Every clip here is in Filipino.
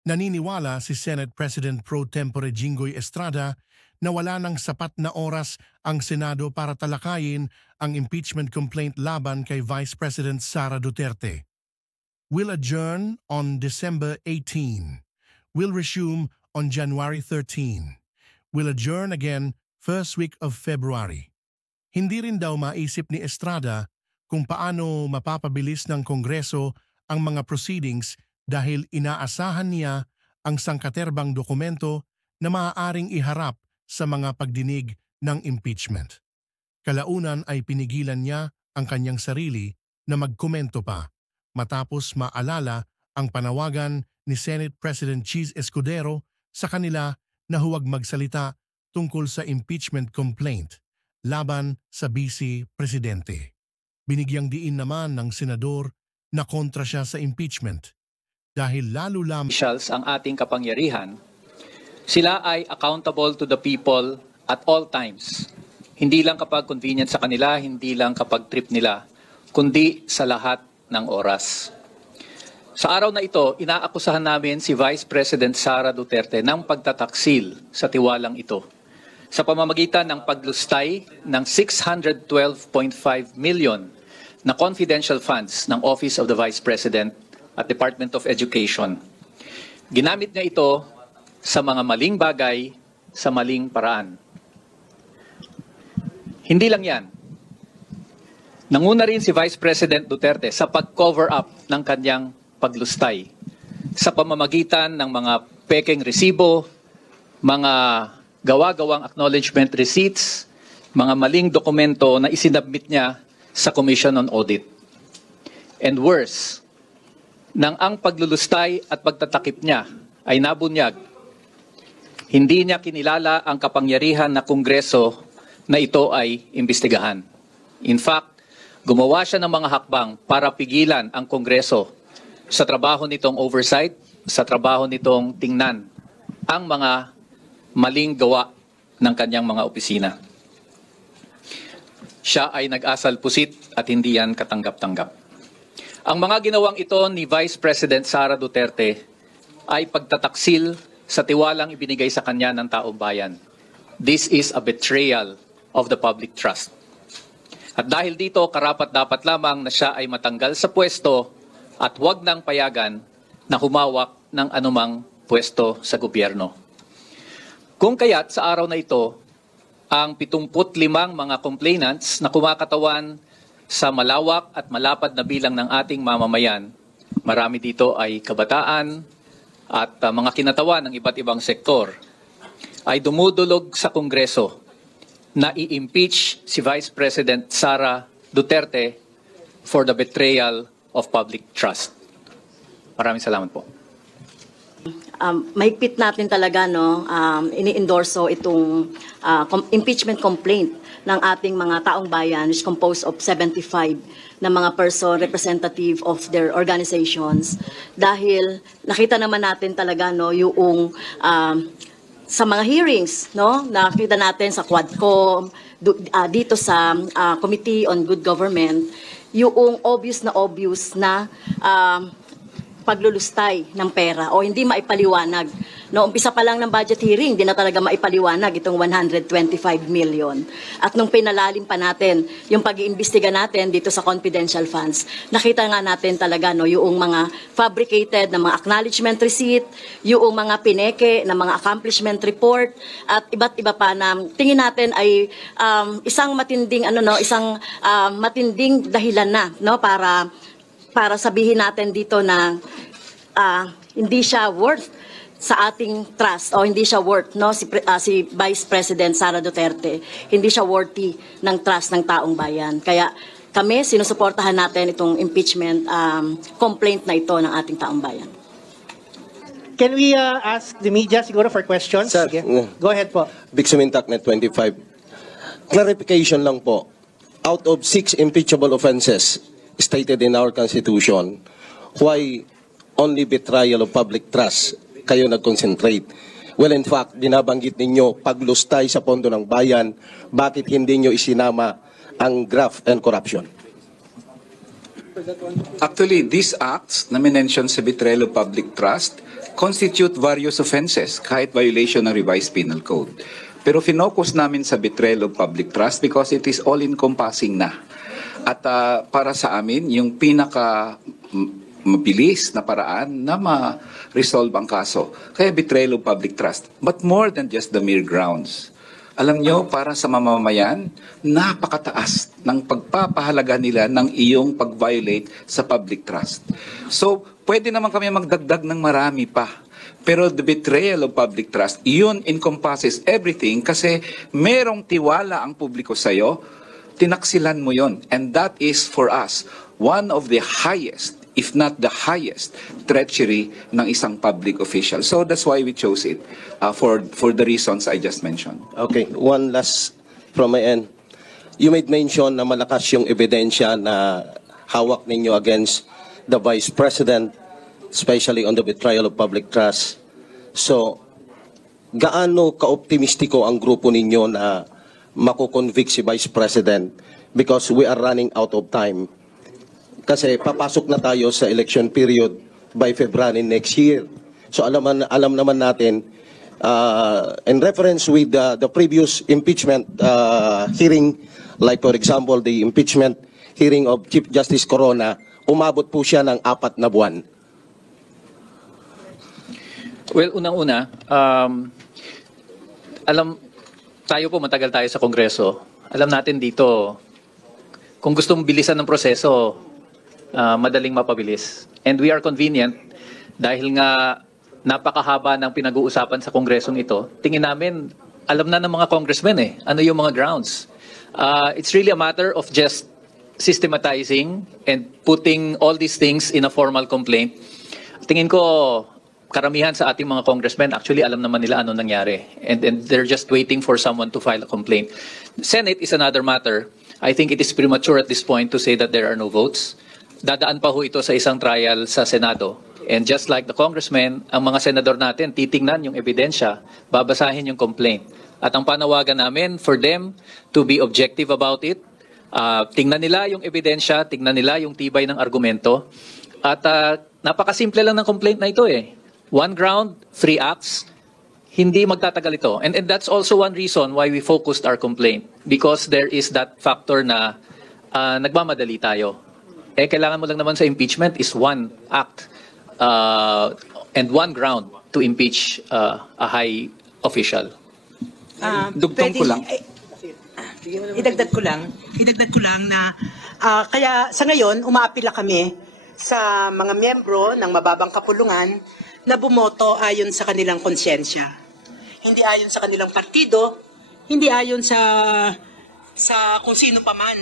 Naniniwala si Senate President Pro Tempore Jinggoy Estrada na wala ng sapat na oras ang Senado para talakayin ang impeachment complaint laban kay Vice President Sara Duterte. Will adjourn on December 18. Will resume on January 13. Will adjourn again first week of February. Hindi rin daw maisip ni Estrada kung paano mapapabilis ng Kongreso ang mga proceedings dahil inaasahan niya ang sangkaterbang dokumento na maaaring iharap sa mga pagdinig ng impeachment. Kalaunan ay pinigilan niya ang kanyang sarili na magkomento pa matapos maalala ang panawagan ni Senate President Cheese Escudero sa kanila na huwag magsalita tungkol sa impeachment complaint laban sa Vice Presidente. Binigyang diin naman ng senador na kontra siya sa impeachment dahil lalo lamang officials ang ating kapangyarihan, sila ay accountable to the people at all times. Hindi lang kapag convenient sa kanila, hindi lang kapag trip nila, kundi sa lahat ng oras. Sa araw na ito, inaakusahan namin si Vice President Sara Duterte ng pagtataksil sa tiwalang ito sa pamamagitan ng paglustay ng 612.5 million na confidential funds ng Office of the Vice President at Department of Education. Ginamit niya ito sa mga maling bagay, sa maling paraan. Hindi lang yan. Nanguna rin si Vice President Duterte sa pag-cover up ng kanyang paglustay sa pamamagitan ng mga pekeng resibo, mga gawa-gawang acknowledgement receipts, mga maling dokumento na isinabmit niya sa Commission on Audit. And worse, nang ang paglulustay at pagtatakip niya ay nabunyag, hindi niya kinilala ang kapangyarihan na Kongreso na ito ay imbestigahan. In fact, gumawa siya ng mga hakbang para pigilan ang Kongreso sa trabaho nitong oversight, sa trabaho nitong tingnan ang mga maling gawa ng kanyang mga opisina. Siya ay nag-asal pusit at hindi yan katanggap-tanggap. Ang mga ginawang ito ni Vice President Sara Duterte ay pagtataksil sa tiwalang ibinigay sa kanya ng taong bayan. This is a betrayal of the public trust. At dahil dito, karapat-dapat lamang na siya ay matanggal sa pwesto at huwag nang payagan na humawak ng anumang pwesto sa gobyerno. Kung kaya't sa araw na ito, ang 75 mga complainants na kumakatawan sa malawak at malapad na bilang ng ating mamamayan, marami dito ay kabataan at mga kinatawan ng iba't ibang sektor, ay dumudulog sa Kongreso na i-impeach si Vice President Sara Duterte for the betrayal of public trust. Maraming salamat po. Mahigpit natin talaga ini-endorso itong impeachment complaint ng ating mga taong bayan, which is composed of 75 na mga person representative of their organizations, dahil nakita naman natin talaga yung sa mga hearings, nakita natin sa Quadcom, dito sa Committee on Good Government, yung obvious na paglulustay ng pera o hindi maipaliwanag. Umpisa pa lang ng budget hearing, hindi na talaga maipaliwanag itong 125 million. At nung pinalalim pa natin yung pag-iimbestiga natin dito sa confidential funds, nakita nga natin talaga yung mga fabricated na mga acknowledgement receipt, yung mga pineke na mga accomplishment report, at iba't iba pa na tingin natin ay isang matinding matinding dahilan na para sabihin natin dito na hindi siya worth sa ating trust o hindi siya worth si Vice President Sara Duterte, hindi siya worthy ng trust ng taong bayan. Kaya kami sinusuportahan natin itong impeachment complaint na ito ng ating taong bayan. Can we ask the media siguro for questions? Sir, sige. Go ahead po. Big Sumintaknet 25. Clarification lang po. Out of 6 impeachable offenses stated in our Constitution, why only betrayal of public trust kayo nag-concentrate? Well, in fact, binabanggit ninyo paglustay sa pondo ng bayan, bakit hindi nyo isinama ang graft and corruption? Actually, these acts na minention sa betrayal of public trust constitute various offenses, kahit violation ng revised penal code. Pero finocus namin sa betrayal of public trust because it is all-encompassing na. At para sa amin, yung pinaka mabilis na paraan na ma-resolve ang kaso. Kaya betrayal of public trust. But more than just the mere grounds. Alam nyo, para sa mamamayan, napakataas ng pagpapahalaga nila ng iyong pag-violate sa public trust. So, pwede naman kami magdagdag ng marami pa. Pero the betrayal of public trust, yun encompasses everything kasi merong tiwala ang publiko sa'yo, tinaksilan mo yon. And that is, for us, one of the highest, if not the highest, treachery ng isang public official. So that's why we chose it, for the reasons I just mentioned. Okay, one last from my end. You made mention na malakas yung ebidensya na hawak ninyo against the Vice President, especially on the betrayal of public trust. So, gaano ka-optimistiko ang grupo ninyo na makukonvict si Vice President because we are running out of time? Kasi papasok na tayo sa election period by February next year. So alam naman natin, in reference with the previous impeachment hearing, like for example, the impeachment hearing of Chief Justice Corona, umabot po siya ng 4 na buwan. Well, unang-una, tayo po matagal tayo sa Kongreso. Alam natin dito, kung gustong bilisan ng proseso, madaling mapabilis. And we are convenient dahil nga napakahaba ng pinag-uusapan sa Kongresong ito. Tingin namin, alam na ng mga congressmen ano yung mga grounds. It's really a matter of just systematizing and putting all these things in a formal complaint. Tingin ko, karamihan sa ating mga congressmen, actually alam naman nila ano nangyari. And they're just waiting for someone to file a complaint. Senate is another matter. I think it is premature at this point to say that there are no votes. Dadaan pa ho ito sa isang trial sa Senado. And just like the congressmen, ang mga senador natin, titingnan yung ebidensya, babasahin yung complaint. At ang panawagan namin for them to be objective about it, tingnan nila yung ebidensya, tingnan nila yung tibay ng argumento. At napakasimple lang ng complaint na ito One ground, 3 acts, hindi magtatagal ito. And that's also one reason why we focused our complaint. Because there is that factor na nagmamadali tayo. Kailangan mo lang naman sa impeachment is 1 act and 1 ground to impeach a high official. Dugtong ko lang. Idagdag ko lang na kaya sa ngayon umaapila kami sa mga miyembro ng mababang kapulungan na bumoto ayon sa kanilang konsyensya. Hindi ayon sa kanilang partido, hindi ayon sa kung sino pa man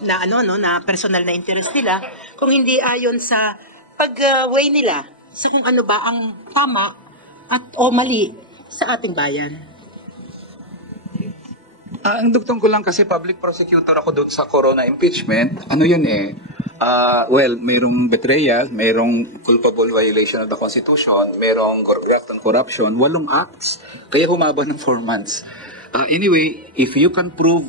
na personal na interest nila, kung hindi ayon sa pag-weigh nila sa kung ano ba ang tama o mali sa ating bayan. Ang dugtong ko lang kasi public prosecutor ako doon sa Corona impeachment. Ano yun well, mayroong betrayal, mayroong culpable violation of the Constitution, mayroong graft and corruption, 8 acts. Kaya humaba ng 4 months. Anyway, if you can prove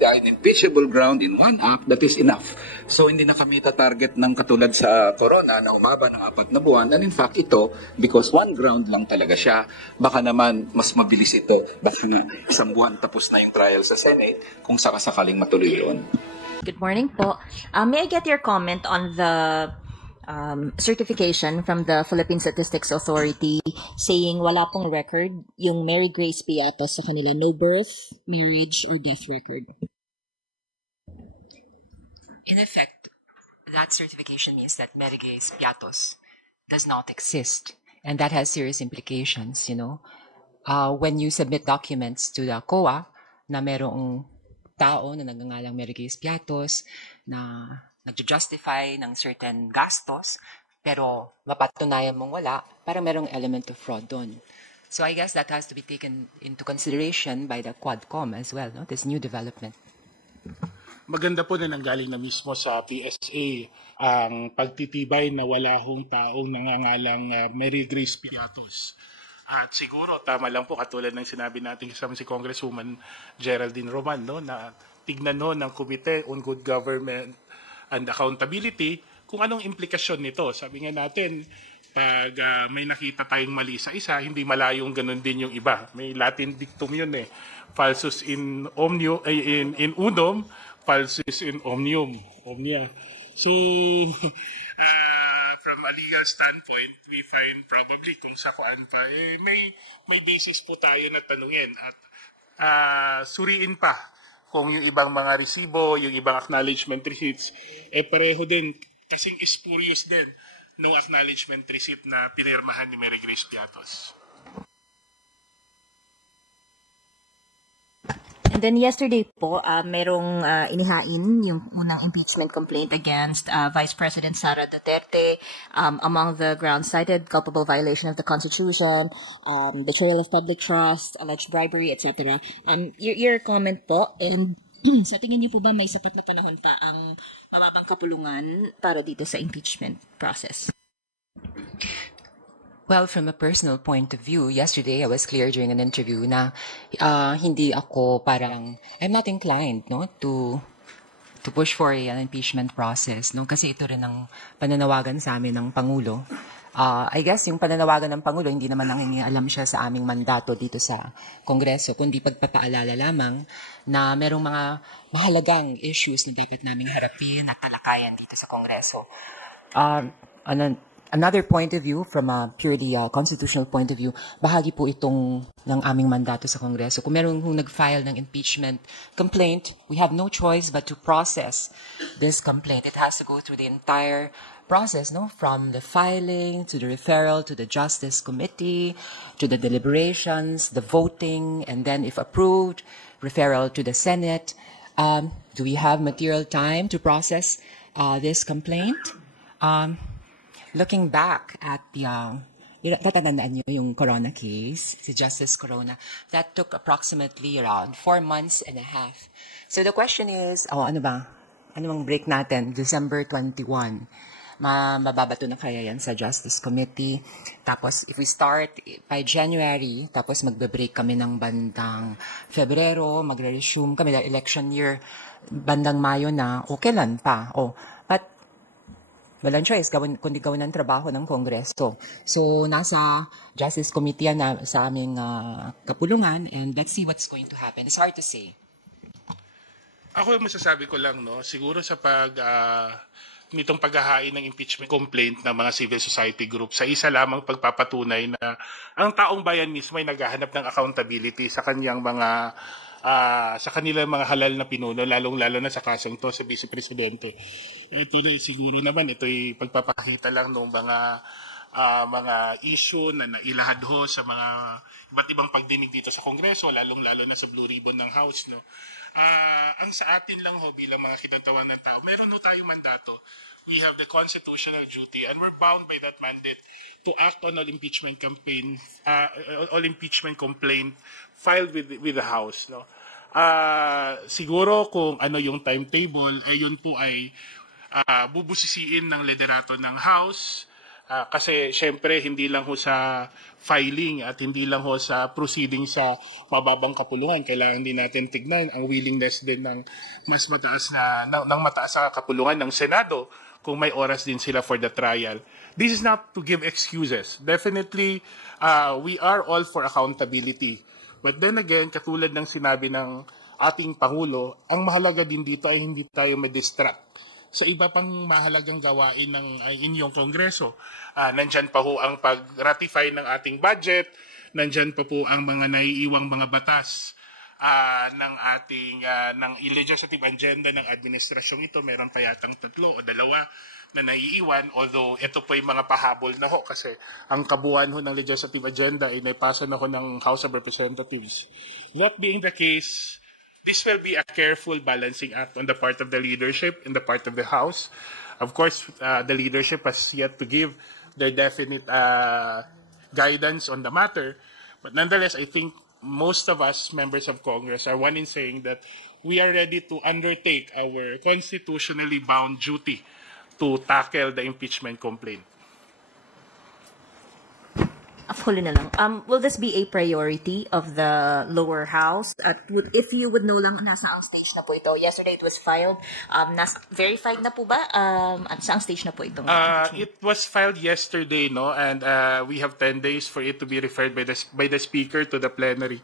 an impeachable ground in 1 act, that is enough. So hindi na kami tatarget ng katulad sa Corona na humaba ng 4 na buwan. And in fact, ito, because 1 ground lang talaga siya, baka naman mas mabilis ito. Baka nga 1 buwan tapos na yung trial sa Senate kung sakasakaling matuloy yun. Good morning po. May I get your comment on the certification from the Philippine Statistics Authority saying wala pong record yung Mary Grace Piatos sa kanila, no birth, marriage, or death record? In effect, that certification means that Mary Grace Piatos does not exist. And that has serious implications, when you submit documents to the COA na merong tao na nagngangalang Mary Grace Piatos na nag-justify ng certain gastos, pero mapatunayan mong wala, parang merong element of fraud doon. So I guess that has to be taken into consideration by the Quadcom as well, this new development. Maganda po na nanggaling na mismo sa PSA ang pagtitibay na wala hong taong nangangalang Mary Grace Piatos. At siguro, tama lang po, katulad ng sinabi natin kasama si Congresswoman Geraldine Roman, na tignan ng Committee on Good Government and Accountability kung anong implikasyon nito. Sabi nga natin, Pag may nakita tayong mali sa isa, hindi malayong ganun din yung iba. May Latin dictum yun eh. Falsus in omnium, in unum, falsus in omnia. So, from a legal standpoint, we find probably kung sakuan pa, may basis po tayo na tanungin at suriin pa kung yung ibang mga resibo, yung ibang acknowledgement receipts, pareho din, kasing spurious din no acknowledgement receipt na pinirmahan ni Mary Grace Piatos. And then yesterday po, merong inihain yung unang impeachment complaint against Vice President Sara Duterte. Among the grounds cited, culpable violation of the Constitution, betrayal of public trust, alleged bribery, etc. Your comment po, and sa tingin niyo po ba may sapat na panahon pa ang mababang kapulungan para dito sa impeachment process? Well, from a personal point of view, yesterday I was clear during an interview na hindi ako parang, I'm not inclined to push for an impeachment process, kasi ito rin ang pananawagan sa amin ng Pangulo. I guess yung pananawagan ng Pangulo, hindi naman nangingialam siya sa aming mandato dito sa Kongreso, kundi pagpapaalala lamang na merong mga mahalagang issues na dapat naming harapin at talakayan dito sa Kongreso. Another point of view, from a purely constitutional point of view, bahagi po itong ng aming mandato sa Kongreso. Kung meron nag-file ng impeachment complaint, we have no choice but to process this complaint. It has to go through the entire process, from the filing to the referral to the Justice Committee, to the deliberations, the voting, and then if approved, referral to the Senate. Do we have material time to process this complaint? Looking back at the, natatandaan niyo yung Corona case, si Justice Corona, that took approximately around 4 months and a half. So the question is, ano bang break natin? December 21. Mababato na kaya yan sa Justice Committee. Tapos, if we start by January, tapos magbe-break kami ng bandang Febrero, magre-resume kami dahil election year, bandang Mayo na, okay lang pa. But walang choice, kundi gawin ng trabaho ng Kongreso. So, nasa Justice Committee na sa aming kapulungan, and let's see what's going to happen. It's hard to say. Ako masasabi ko lang, siguro sa nitong paghahain ng impeachment complaint ng mga civil society group, sa isa lamang pagpapatunay na ang taong bayan mismo ay naghahanap ng accountability sa kanyang mga sa kanilang mga halal na pinuno, lalong-lalo na sa kasong to sa Vice Presidente. Ito na siguro naman, ito'y pagpapakita lang ng mga issue na nailahad sa mga iba't ibang pagdinig dito sa Kongreso, lalong-lalo na sa Blue Ribbon ng House. Ang sa atin lang bilang mga kinatawan ng tao, meron tayong mandato. We have the constitutional duty and we're bound by that mandate to act on all impeachment complaint filed with the House. Siguro kung ano yung timetable, yun po ay bubusisiin ng liderato ng House. Kasi syempre hindi lang sa filing at hindi lang sa proceeding sa mababang kapulungan. Kailangan din natin tignan ang willingness din ng mas mataas na kapulungan ng Senado kung may oras din sila for the trial. This is not to give excuses. Definitely, we are all for accountability. But then again, katulad ng sinabi ng ating Pangulo, ang mahalaga din dito ay hindi tayo ma-distract sa iba pang mahalagang gawain ng inyong Kongreso. Nandyan pa ho ang pag-ratify ng ating budget, nandyan pa po ang mga naiiwang mga batas ng ating ng legislative agenda ng administrasyong ito. Meron pa yatang 3 o 2 na naiiwan, although ito po yung mga pahabol na ho kasi ang kabuuan ho ng legislative agenda ay naipasa na ho ng House of Representatives. That being the case, this will be a careful balancing act on the part of the leadership and the part of the House. Of course, the leadership has yet to give their definite guidance on the matter. But nonetheless, I think most of us, members of Congress, are one in saying that we are ready to undertake our constitutionally bound duty to tackle the impeachment complaint. Huli na lang. Will this be a priority of the lower house? At if you would know lang, nasa ang stage na po ito. Yesterday it was filed. Verified na po ba? At saang stage na po ito? It was filed yesterday, no, and we have 10 days for it to be referred by the speaker to the plenary.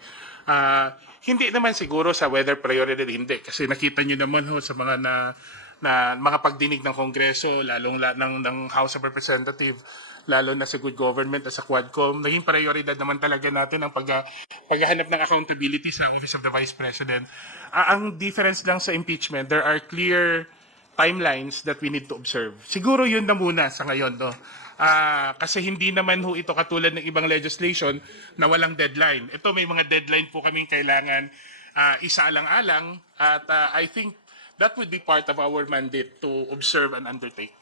Hindi naman siguro sa whether priority hindi, kasi nakita nyo naman sa mga mga pagdinig ng Kongreso, lalong ng House of Representatives, lalo na sa good government at sa Quadcom, naging prioridad naman talaga natin ang paghahanap ng accountability sa Office of the Vice President. Ang difference lang sa impeachment, there are clear timelines that we need to observe. Siguro yun na muna sa ngayon, no? Kasi hindi naman ito katulad ng ibang legislation na walang deadline. Ito may mga deadline po kaming kailangan isaalang-alang, at I think that would be part of our mandate to observe and undertake.